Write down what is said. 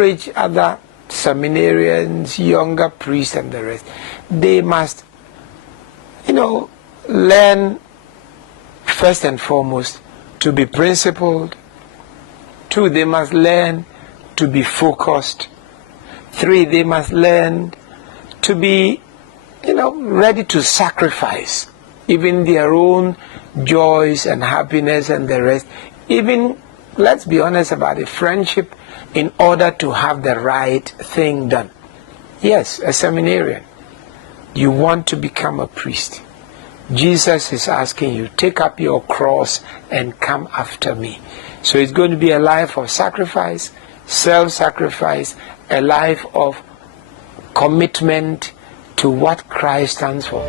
encourage other seminarians, younger priests and the rest. They must, learn first and foremost to be principled. 2, they must learn to be focused. 3, they must learn to be, ready to sacrifice even their own joys and happiness and the rest. Even, let's be honest about it, friendship, in order to have the right thing done. Yes, a seminarian, you want to become a priest. Jesus is asking you, take up your cross and come after me. So it's going to be a life of sacrifice, self-sacrifice, a life of commitment to what Christ stands for.